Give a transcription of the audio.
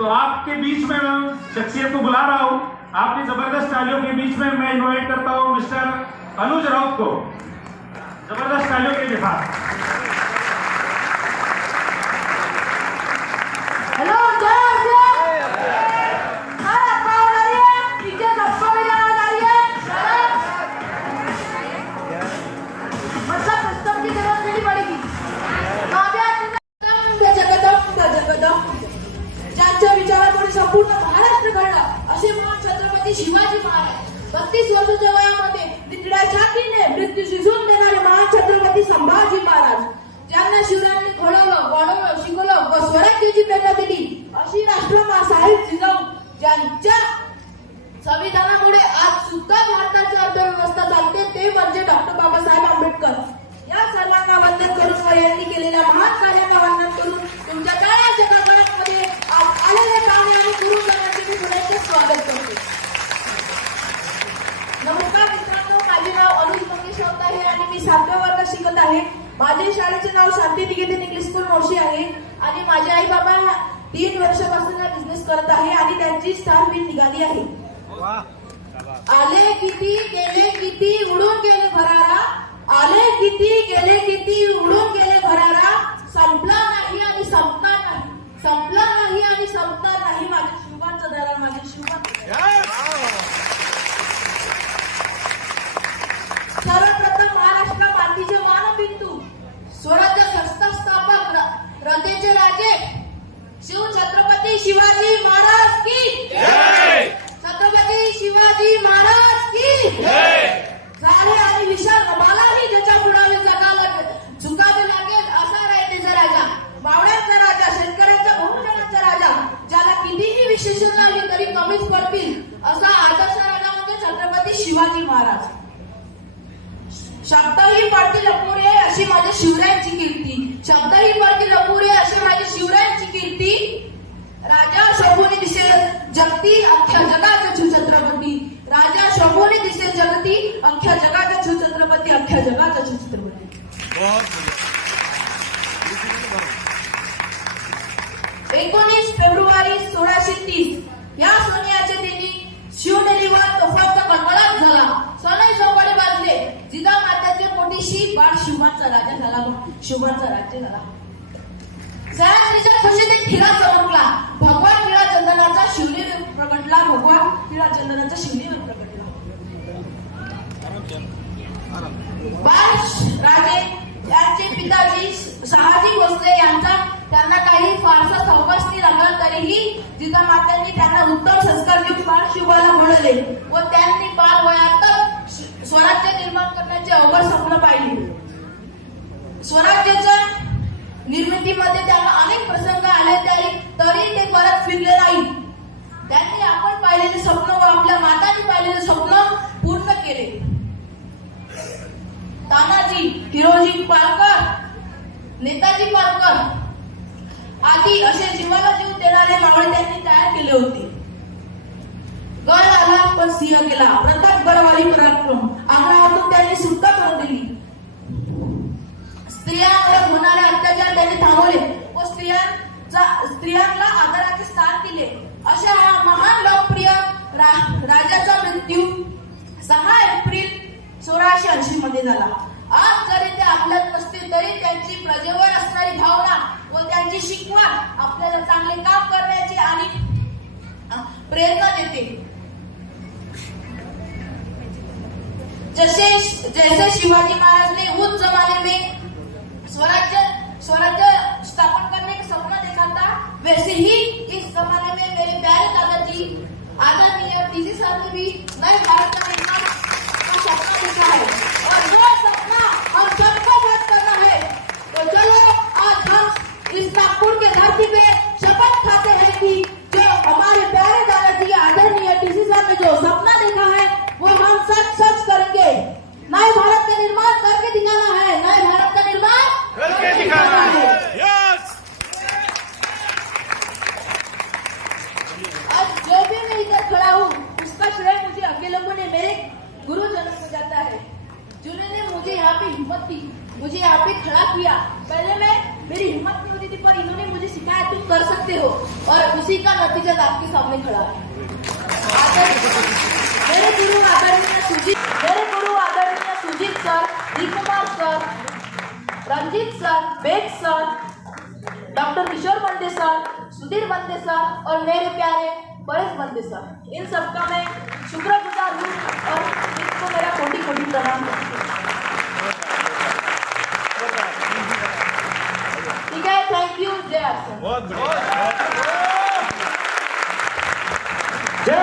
तो आपके बीच में मैं शख्सियत को बुला रहा हूं। आपकी जबरदस्त तालियों के बीच में मैं इनवाइट करता हूं मिस्टर अनुज राउत को, जबरदस्त तालियों के साथ। हेलो संपूर्ण महाराष्ट्र घडला असे महान छत्रपती शिवाजी महाराज 32 वर्षाच्या वयामध्ये तिकड्या छातीने मृत्यूशी झुंज देणारे महान छत्रपती संभाजी महाराज, ज्यांना शिवरायांनी घडवलं, वाढवलं, शिकवलं व स्वराज्याची प्रेरणा दिली अशी राष्ट्रमाता साहेब जिजाऊ, ज्यांच्या संविधानामुळे आज सुद्धा भारताची अर्थव्यवस्था चालते, ते म्हणजे डॉक्टर बाबासाहेब आंबेडकर। या सर्वांना वंदन करून व यांनी केलेल्या महान कार्यांना वंदन करून तुमच्या टाळ्याच्या गडगडाटमध्ये आज आलेले पाहुणे आणि गुरुजनांचे मी पुन्हा स्वागत करते। नमस्कार मित्रांनो, माझे नाव अनुज मंगेश राऊत आहे आणि मी 7व्या वर्गात शिकत आहे। माझे शाळेचे नाव शांती निकेतन इंग्लिश स्कूल मोशी आहे आणि माझे आई बाबा 3 वर्षापासून हा बिझनेस करत आहे आणि त्यांची स्टार बिल निघाली आहे। आले किती गेले किती उडून गेले भरारा, आले किती गेले किती उडून गेले भरारा, संपला नाही आणि संपणार नाही, संपला नाही आणि संपणार नाही माझे शिवांचा दरार, माझे सर्वप्रथम महाराष्ट्र मातीचे मानबिंदू स्वराज्य संस्थापक रजेचे राजे शिव छत्रपती शिवाजी महाराज की जय, छत्रपती शिवाजी महाराज की जय। झाले आणि विशाल मलाही ज्याच्या पुढावे जगाला झुकावे लागेल असा रायतेचा राजा, मावळ्यांचा राजा, शेतकऱ्यांचा बहुजनांचा राजा, ज्याला कितीही विशेषण लागली तरी कमीच पडतील असा आदर्श राजा म्हणजे छत्रपती शिवाजी महाराज। शब्दही पडतील अपुरे अशी माझ्या शिवरायांची कीर्ती, शब्दही पडतील अपुरे अशी माझ्या शिवरायांची कीर्ती, राजा शोभून दिसेल जगती अख्ख्या जगाचा छत्रपती, राजा शोभून दिसेल जगती अख्ख्या जगाचा छत्रपती, अख्ख्या जगाचा छत्रपती। 19 फेब्रुवारी 1630 या सोनियाच्या दिनी शिवनेरीवर तोफांचा गडगडाट झाला, सनई चौकडे बाजले, जिजाऊ मात्याच्या पोटीशी बाळ शिवांचा राजा झाला, शिवांचा राज्य झाला। सह्याद्रीच्या खिशात खिळा चमकला, भगवान टिळा चंदनाचा शिवलिंग प्रगटला, भगवान टिळा चंदनाचा शिवलिंग प्रगटला। बाळ राजे यांचे पिताजी शहाजी भोसले यांचा त्यांना काही फारसा सहवास लागला तरीही जिजाऊ मात्यांनी त्यांना उत्तम संस्कार देऊन बाळ शिवाला घडवले व त्यांनी बाल वयातच स्वराज्य निर्माण करण्याचे अवघड स्वप्न पाहिले। स्वराज्याच्या निर्मितीमध्ये त्यांना अनेक प्रसंग आले तरी ते परत फिरले नाही। त्यांनी आपण पाहिलेले स्वप्न व आपल्या मातांनी पाहिलेले स्वप्न पूर्ण केले। तानाजी, हिरोजी पालकर, नेताजी पालकर आदी असे जीवाला जीव देणारे मावळे त्यांनी तयार केले होते। गड आला पण सिंह गेला, प्रताप गडवाली पराक्रम, आग्रातून त्यांनी सुटका करून दिली। स्त्रियांवर होणारे अत्याचार त्यांनी थांबवले व स्त्रियांना आदराचे स्थान दिले। अशा या महान लोकप्रिय राजाचा मृत्यू 6 एप्रिल 1680 मध्ये झाला। आज जरी ते आपल्यात नसतील तरी त्यांची प्रजेवर असणारी भावना व त्यांची शिकवण आपल्याला चांगले काम करण्याची आणि प्रेरणा देते। जैसे शिवाजी महाराज ने उस जमाने में स्वराज्य स्थापन करने का सपना देखा था, वैसे ही इस जमाने में मेरे प्यारे दादाजी आदरणीय पीसी साहब ने भी नए भारत का निर्माण का सपना देखा है और वो सपना हम सबको पूरा करना है। तो चलो आज हम इस नागपुर के धरती पे शपथ खाते हैं कि जो हमारे प्यारे दादाजी आदरणीय पीसी साहब ने जो सपना देखा है वो हम सच करेंगे। नए भारत का निर्माण करके दिखाना है, नए भारत का निर्माण करके दिखाना है। आज जो भी मैं इधर खड़ा हूँ उसका श्रेय मुझे अकेले को नहीं, मेरे गुरुजनों को जाता है, जिन्होंने मुझे यहाँ पे हिम्मत दी, मुझे यहाँ पे खड़ा किया। पहले मैं मेरी हिम्मत नहीं होती परिस्थिति पर इन्होंने मुझे सिखाया तुम कर सकते हो, और उसी का नतीजा आपके सामने खड़ा है। मेरे गुरु आदरणीय Sujit sir, Dikumar sir, Ranjit sir, Baig sir, doctor Kishore Bande sir, Sudhir बंदे सर और मेरे प्यारे परेश बंदे सर, इन सबका मैं शुक्रगुजार हूँ और इनको मेरा कोटि कोटि प्रणाम करती हूँ। ठीक है, थैंक यू। जय आर सर। जय